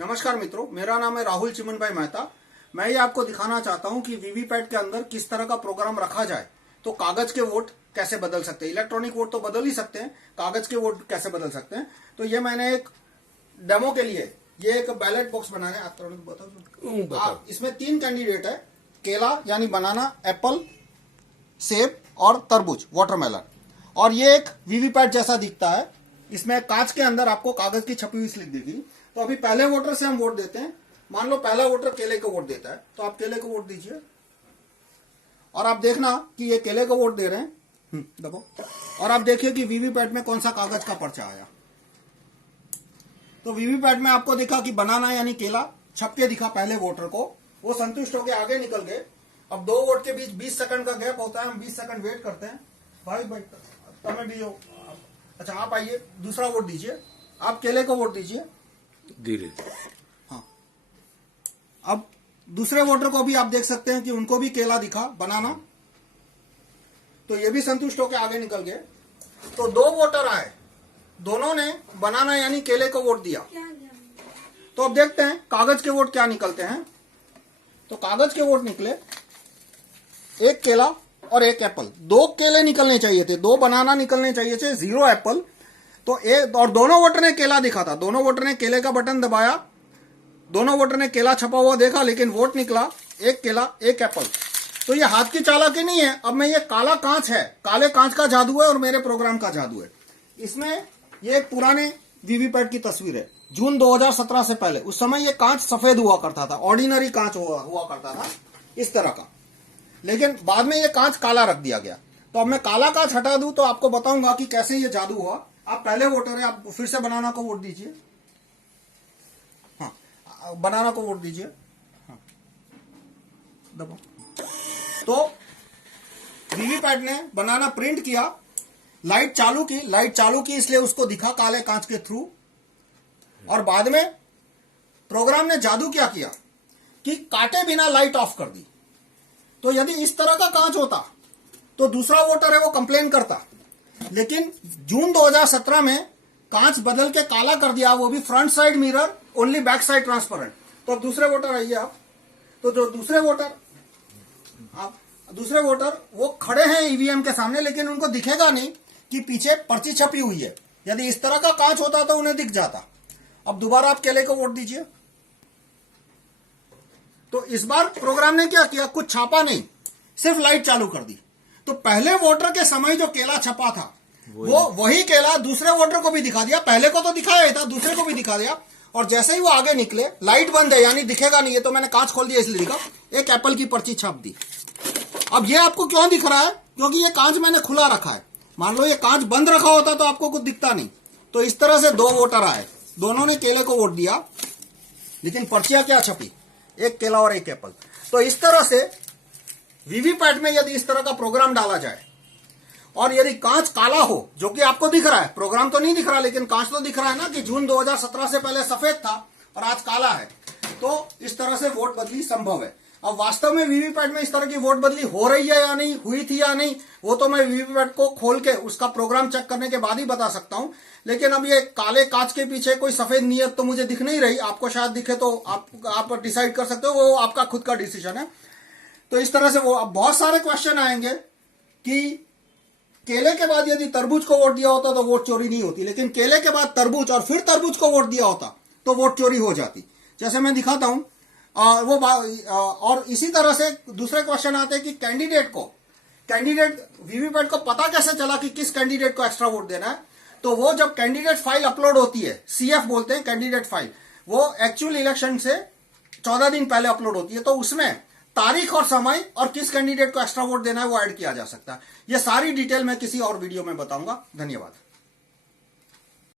नमस्कार मित्रों, मेरा नाम है राहुल चिमन भाई मेहता। मैं ये आपको दिखाना चाहता हूँ कि वीवीपैट के अंदर किस तरह का प्रोग्राम रखा जाए तो कागज के वोट कैसे बदल सकते हैं। इलेक्ट्रॉनिक वोट तो बदल ही सकते हैं, कागज के वोट कैसे बदल सकते हैं। तो ये मैंने एक डेमो के लिए ये एक बैलेट बॉक्स बनाया है। आप इसमें 3 कैंडिडेट है, केला यानी बनाना, एप्पल सेब और तरबूज वाटरमेलन। और ये एक वीवीपैट जैसा दिखता है। इसमें कांच के अंदर आपको कागज की छपी हुई स्लिप दिखेगी। तो अभी पहले वोटर से हम वोट देते हैं। मान लो पहला वोटर केले को वोट देता है, तो आप केले को वोट दीजिए और आप देखना कि ये केले को वोट दे रहे हैं। देखो, और आप देखिए कि वीवीपैट में कौन सा कागज का पर्चा आया। तो वीवीपैट में आपको दिखा कि बनाना यानी केला छप के दिखा पहले वोटर को। वो संतुष्ट होकर आगे निकल गए। अब 2 वोट के बीच 20 सेकंड का गैप होता है। हम 20 सेकंड वेट करते हैं। भाई तमें भी हो। अच्छा, आप आइए, दूसरा वोट दीजिए। आप केले को वोट दीजिए धीरे। हाँ, अब दूसरे वोटर को भी आप देख सकते हैं कि उनको भी केला दिखा, बनाना, तो ये भी संतुष्ट होकर आगे निकल गए। तो 2 वोटर आए, दोनों ने बनाना यानी केले को वोट दिया। तो अब देखते हैं कागज के वोट क्या निकलते हैं। तो कागज के वोट निकले 1 केला और 1 एप्पल। 2 केले निकलने चाहिए थे, 2 बनाना निकलने चाहिए थे, 0 एप्पल। तो और दोनों वोटर ने केला दिखा था। दोनों वोटर ने केले का बटन दबाया, दोनों वोटर ने केला छपा हुआ देखा, लेकिन वोट निकला 1 केला 1 एप्पल। तो ये हाथ की चालाकी नहीं है। अब मैं ये काला कांच है, काले कांच का जादू है और मेरे प्रोग्राम का जादू है। इसमें ये एक पुराने वीवीपैट की तस्वीर है, जून 2017 से पहले। उस समय ये कांच सफेद हुआ करता था, ऑर्डिनरी कांच हुआ करता था इस तरह का। लेकिन बाद में ये कांच काला रख दिया गया। तो अब मैं काला कांच हटा दूं तो आपको बताऊंगा कि कैसे ये जादू हुआ। आप पहले वोटर है, आप फिर से बनाना को वोट दीजिए। हाँ, बनाना को वोट दीजिए। हाँ, दबो। तो वीवीपैट ने बनाना प्रिंट किया, लाइट चालू की इसलिए उसको दिखा काले कांच के थ्रू। और बाद में प्रोग्राम ने जादू क्या किया कि काटे बिना लाइट ऑफ कर दी। तो यदि इस तरह का कांच होता तो दूसरा वोटर है वो कंप्लेन करता। लेकिन जून 2017 में कांच बदल के काला कर दिया, वो भी front side mirror, only back side transparent. तो अब दूसरे वोटर आइए आप। तो जो दूसरे वोटर वो खड़े हैं ईवीएम के सामने, लेकिन उनको दिखेगा नहीं कि पीछे पर्ची छपी हुई है। यदि इस तरह का कांच होता तो उन्हें दिख जाता। अब दोबारा आप केले को वोट दीजिए। तो इस बार प्रोग्राम ने क्या किया, कुछ छापा नहीं, सिर्फ लाइट चालू कर दी। तो पहले वोटर के समय जो केला छपा था वो वही केला दूसरे वोटर को भी दिखा दिया। पहले को तो दिखाया ही था, दूसरे को भी दिखा दिया। और जैसे ही वो आगे निकले, लाइट बंद है यानी दिखेगा नहीं। है तो मैंने कांच खोल दिया इसलिए दिखा। 1 एप्पल की पर्ची छाप दी। अब ये आपको क्यों दिख रहा है, क्योंकि ये कांच मैंने खुला रखा है। मान लो ये कांच बंद रखा होता तो आपको कुछ दिखता नहीं। तो इस तरह से 2 वोटर आए, दोनों ने केले को वोट दिया, लेकिन पर्चियां क्या छपी, 1 केला और 1 एप्पल। तो इस तरह से वीवीपैट में यदि इस तरह का प्रोग्राम डाला जाए और यदि कांच काला हो, जो कि आपको दिख रहा है, प्रोग्राम तो नहीं दिख रहा लेकिन कांच तो दिख रहा है ना कि जून 2017 से पहले सफेद था और आज काला है, तो इस तरह से वोट बदली संभव है। अब वास्तव में वीवीपैट में इस तरह की वोट बदली हो रही है या नहीं, हुई थी या नहीं, वो तो मैं वीवीपैट को खोल के उसका प्रोग्राम चेक करने के बाद ही बता सकता हूं। लेकिन अब ये काले कांच के पीछे कोई सफेद नियत तो मुझे दिख नहीं रही। आपको शायद दिखे तो आप डिसाइड कर सकते हो, वो आपका खुद का डिसीजन है। तो इस तरह से वो अब बहुत सारे क्वेश्चन आएंगे कि केले के बाद यदि तरबूज को वोट दिया होता तो वोट चोरी नहीं होती, लेकिन केले के बाद तरबूज और फिर तरबूज को वोट दिया होता तो वोट चोरी हो जाती। जैसे मैं दिखाता हूं। और इसी तरह से दूसरे क्वेश्चन आते हैं कि कैंडिडेट वीवीपैट को पता कैसे चला कि किस कैंडिडेट को एक्स्ट्रा वोट देना है। तो वो जब कैंडिडेट फाइल अपलोड होती है, CF बोलते हैं कैंडिडेट फाइल, वो एक्चुअल इलेक्शन से 14 दिन पहले अपलोड होती है। तो उसमें तारीख और समय और किस कैंडिडेट को एक्स्ट्रा वोट देना है वो ऐड किया जा सकता है। ये सारी डिटेल मैं किसी और वीडियो में बताऊंगा। धन्यवाद।